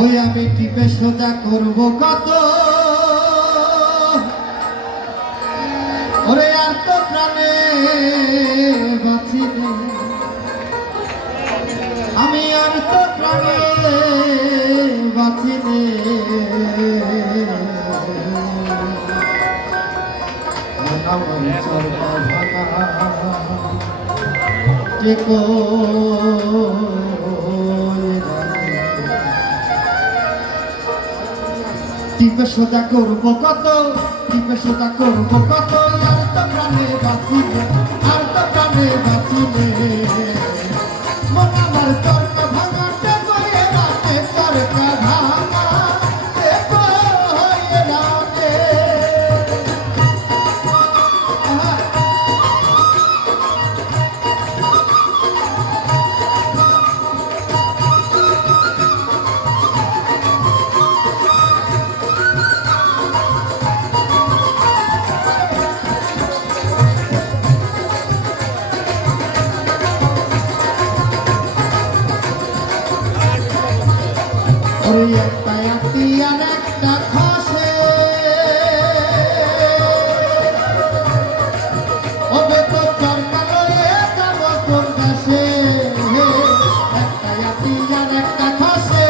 ওই আমি টিপে সোজা করব কত, ওরে আর তো প্রাণে বাঁচি নে, আমি আর তো প্রাণে বাঁচি নে। টিপে সোজা করব কত, টিপে সোজা করব কত, আর তো প্রাণে বাঁচিলে, আর তো প্রাণে বাঁচিলে। মন আমার চরকা ভাঙাতে করে রাতে চরকা ভাঙা হয়ে রাতে। ওই একটা আতি আর একটা খসে, ওবে তো চরকা লয়ে যাব কোন দেশে। একটা আতি আর একটা খসে,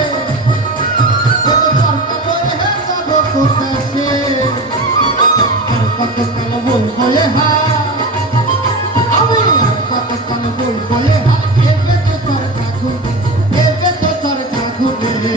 ওবে চরকা লয়ে যাব কোন দেশে। আর কতকাল বলবো এ হা, আমি আর কতকাল বলবো এ হা, এবে তো চরকা ঘুরবে, এবে তো চরকা ঘুরবে।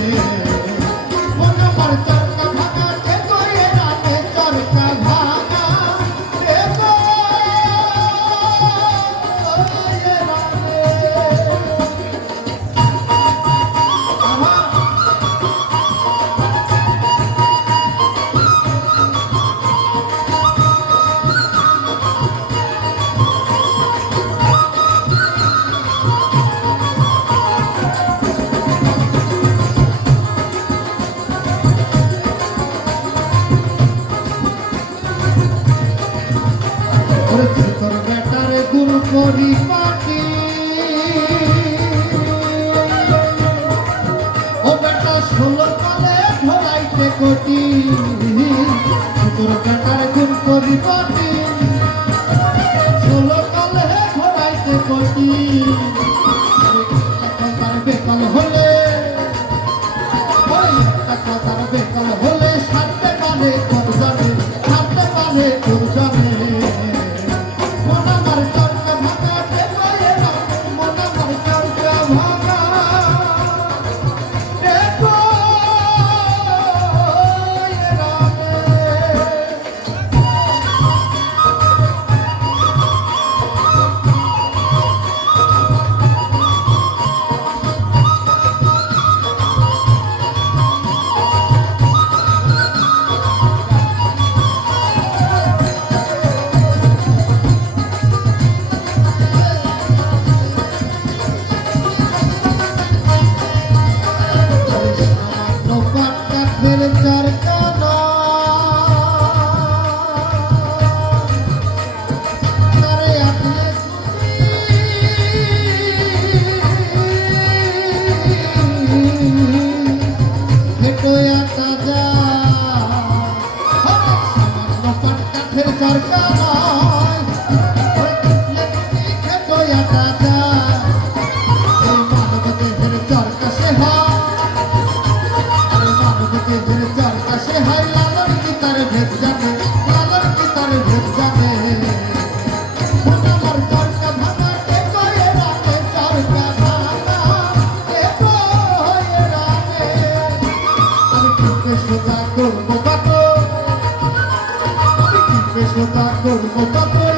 তোর বেটারে গুরু করি পাটি, ও বেটা 16 কালে ধরাইতে কোটি। তোর বেটারে গুরু করি পাটি, 16 কালে ধরাইতে কোটি। তার বেকাল হলে, ওই তার বেকাল হলে সারতে পারে তোর জানে, সারতে পারে তোর জানে। Soda,